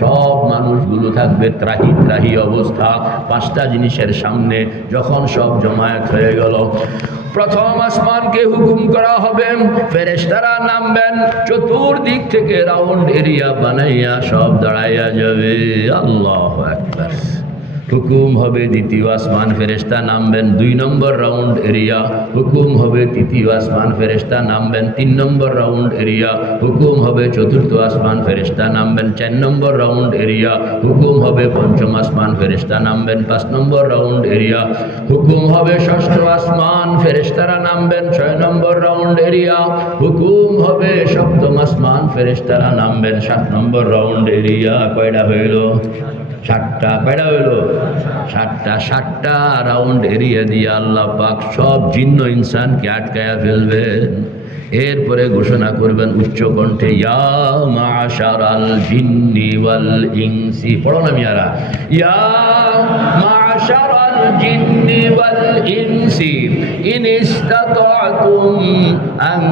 সব মানুষগুলো থাকবে ত্রাহি ত্রাহি অবস্থা। পাঁচটা জিনিসের সামনে যখন সব জমায়েত হয়ে গেল, প্রথম আসমানকে হুকুম করা হবে, ফেরেশতারা নামবেন, চতুর্দিক থেকে রাউন্ড এরিয়া বানাইয়া সব দাঁড়াইয়া যাবে। আল্লাহু আকবার। হুকুম হবে দ্বিতীয় আসমান, ফেরেশতা নামবেন 2 নম্বর রাউন্ড এরিয়া। হুকুম হবে তৃতীয় আসমান, ফেরেশতা নামবেন 3 নম্বর রাউন্ড এরিয়া। হুকুম হবে চতুর্থ আসমান, ফেরেশতা নামবেন 4 নম্বর রাউন্ড এরিয়া। হুকুম হবে পঞ্চম আসমান, ফেরেশতা নামবেন 5 নম্বর রাউন্ড এরিয়া। হুকুম হবে ষষ্ঠ আসমান, ফেরেশতারা নামবেন 6 নম্বর রাউন্ড এরিয়া। হুকুম হবে সপ্তম আসমান, ফেরেশতারা নামবেন 7 নম্বর রাউন্ড এরিয়া। কয়টা হইল? 7টা। কয়টা হইল? 7টা। 7টা রাউন্ড এরিয়া দিয়ে আল্লাহ পাক সব জিন্ন ইনসানকে আটকায়া ফেলবেন। এরপরে ঘোষণা করবেন উচ্চ কণ্ঠে, ইয়া মাশারাল জিন্নি ওয়াল ইনসি। পড়ো না মিয়ারা, ইয়া মাশারাল জিন্নি ওয়াল ইনসি ইন ইসতাতাতুম আন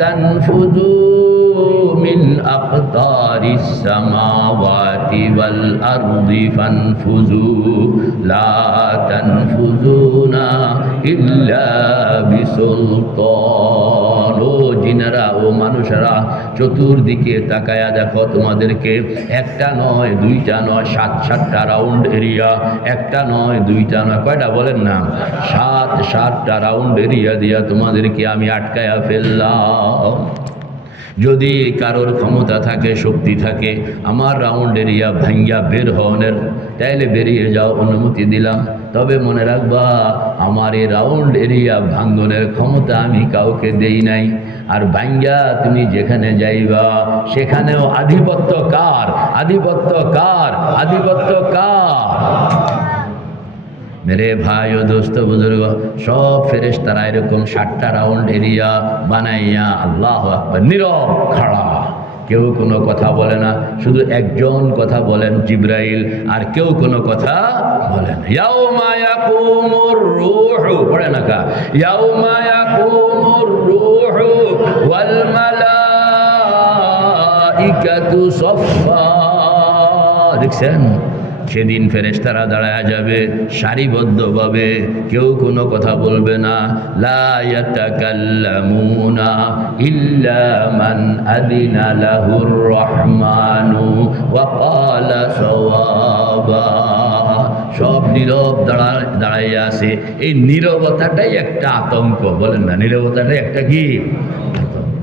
তানফুযু মিন আকতারিস সামাওয়াতি ওয়াল আরদি ফানফুযু লা তানফুযুনা ইল্লা বিসুলতান। ও জিনেরা, ও মানুষেরা, চতুর্দিকে তাকায়া দেখো, তোমাদেরকে একটা নয়, দুইটা নয়, 7টা রাউন্ড এরিয়া। একটা নয়, দুইটা নয়, কয়টা বলেন না? 7টা রাউন্ড এরিয়া দিয়া তোমাদেরকে আমি আটকায়া ফেললাম। যদি কারোর ক্ষমতা থাকে, শক্তি থাকে, আমার রাউন্ড এরিয়া ভাঙ্গা বের হওয়ার, তাইলে বেরিয়ে যাও, অনুমতি দিলাম। তবে মনে রাখবা, আমার এই রাউন্ড এরিয়া ভাঙ্গনের ক্ষমতা আমি কাউকে দেই নাই। আর ভাঙ্গা তুমি যেখানে যাইবা সেখানেও আধিপত্য কার? আধিপত্য কার? আধিপত্য কার? মেরে ভাই ও দোস্ত বুজুর্গ, সব ফেরেশতারা এরকম 7টা রাউন্ড এরিয়া বানাইয়া আল্লাহু আকবার নীরব খাড়া। কেউ কোনো কথা বলে না, শুধু একজন কথা বলেন জিবরাইল, আর কেউ কোনো কথা বলেন। ইয়াউমা ইয়াকুমুর রূহু, পড়ে না কা, ইয়াউমা ইয়াকুমুর রূহু ওয়াল মালাইকাতু সাফফা। দেখছেন, সেদিন ফেরেশতারা দাঁড়ায় যাবে সারিবদ্ধভাবে, কেউ কোনো কথা বলবে না। লা ইয়াতাকাল্লামুনা ইল্লা মান আদিনা লাহুর রহমানু ওয়া ক্বালা সাওয়াবা। সব নীরব দাঁড়াইয়া আছে। এই নীরবতাটাই একটা আতঙ্ক, বলেন না? নীরবতাটাই একটা কি